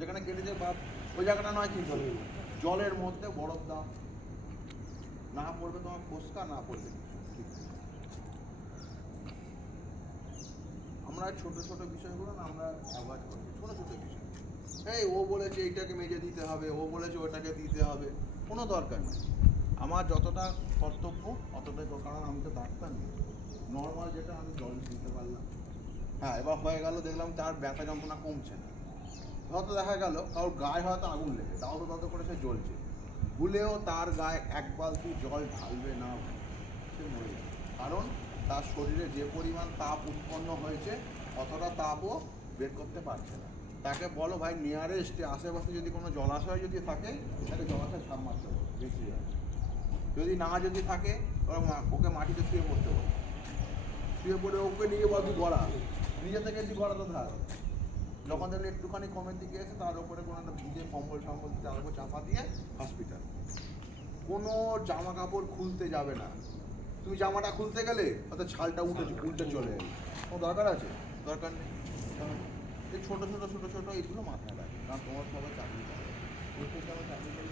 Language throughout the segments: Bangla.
যেখানে কেটেছে বা ওই জায়গাটা নয় কিন্তু জলের মধ্যে বরফ দাও, না পড়বে তোমার ফোসকা, না পড়বে ঠিক। আমরা ছোট ছোট বিষয়গুলো না আমরা অ্যাভয়েড করছি, ছোট ছোট বিষয়। এই ও বলেছে এইটাকে মেজে দিতে হবে, ও বলেছে ওটাকে দিতে হবে, কোনো দরকার নেই। আমার যতটা কর্তব্য অতটাই, কারণ আমি তো ডাক্তার নেই। নর্মাল যেটা আমি জল দিতে পারলাম, হ্যাঁ এবার হয়ে গেল, দেখলাম তার ব্যথা যন্ত্রণা কমছে না, হয়তো দেখা গেল কারোর গায়ে হয়তো আগুন লেগে দাও দাও করে সে জ্বলছে, ভুলেও তার গায়ে এক বালতি জল ঢালবে না, সে মরে যাবে। কারণ তার শরীরে যে পরিমাণ তাপ উৎপন্ন হয়েছে অতটা তাপও বের করতে পারছে না। তাকে বলো ভাই নিয়ারেস্টে আশেপাশে যদি কোনো জলাশয় যদি থাকে তাহলে জলাশয় ঝাঁপ মারতে হবে, বেশি যায়। যদি না যদি থাকে ওকে মাটিতে শুয়ে পড়তে হবে, শুয়ে পড়ে ওকে নিয়ে বলবি গড়া, নিজে থেকে তুই গড়াতে থাক। যখন দেখলে একটুখানি কমের দিকে এসে তার উপরে কোনো একটা ভিজে কম্বল টম্বল তার উপর চাপা দিয়ে হসপিটাল। কোনো জামা কাপড় খুলতে যাবে না, তুমি জামাটা খুলতে গেলে হয়তো ছালটা উল্টে চলে এলো, কোনো দরকার আছে? দরকার নেই। এই ছোটো ছোটো ছোটো ছোটো এইগুলো মাথায় রাখবে, কারণ তোমার সবাই চাকরি করে, প্রত্যেকে চাকরি করি।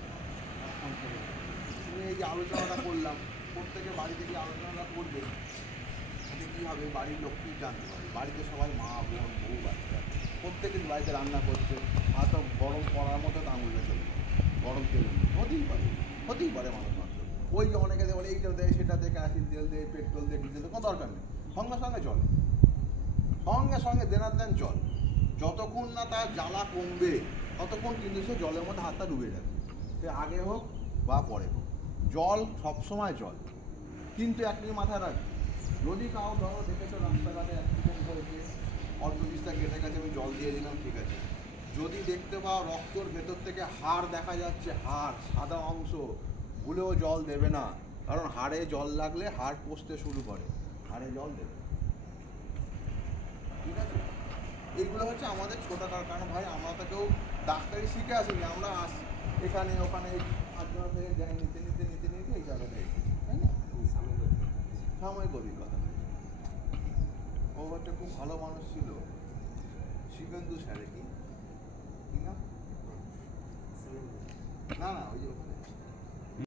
তুমি এই যে আলোচনাটা করলাম, প্রত্যেকে বাড়ি থেকে আলোচনাটা করবে, এতে কী হবে, বাড়ির লোককেই জানতে পারবে। বাড়িতে সবাই মা বোন বউ বাচ্চা প্রত্যেকের বাড়িতে রান্না করছে, হয়তো গরম পড়ার মতো তা আঙুলে চলবে, গরম তেল হতেই পারে মানুষ মাত্র। ওই যে অনেকে বলে এইটা দেয় সেটা দেয়, কেরাসিন তেল দেয়, পেট্রোল দেয়, ডিজেল দেয়, কোনো দরকার নেই। সঙ্গে সঙ্গে জল, সঙ্গে সঙ্গে দেনার দেন জল। যতক্ষণ না তার জ্বালা কমবে ততক্ষণ কিন্তু সে জলের মধ্যে হাতটা ডুবে যাবে, সে আগে হোক বা পরে হোক। জল সবসময় জল। কিন্তু একটি মাথায় রাখবে, যদি কাউ ধরো দেখেছো রাস্তাঘাটে অ্যাক্সিডেন্ট হয়েছে, অল্প বিস্তার কেটে গেছে, আমি জল দিয়ে দিলাম, ঠিক আছে। যদি দেখতে পাও রক্তর ভেতর থেকে হাড় দেখা যাচ্ছে, হাড় সাদা অংশ, ভুলেও জল দেবে না, কারণ হাড়ে জল লাগলে হাড় পচতে শুরু করে, হাড়ে জল দেবে, ঠিক আছে। এইগুলো হচ্ছে আমাদের ছোটোটার, কারণ ভাই আমরা তো কেউ ডাক্তারি শিখে আসিনি, আমরা এখানে ওখানে আটজনের থেকে জ্ঞান নিতে নিতে নিতে নিতে এই জায়গাটায় এসেছি, তাই না? সাময়িক অভিজ্ঞতা। ও একটা খুব ভালো মানুষ ছিল, শিবেন্দু স্যারে কি না, না ওই যে ওখানে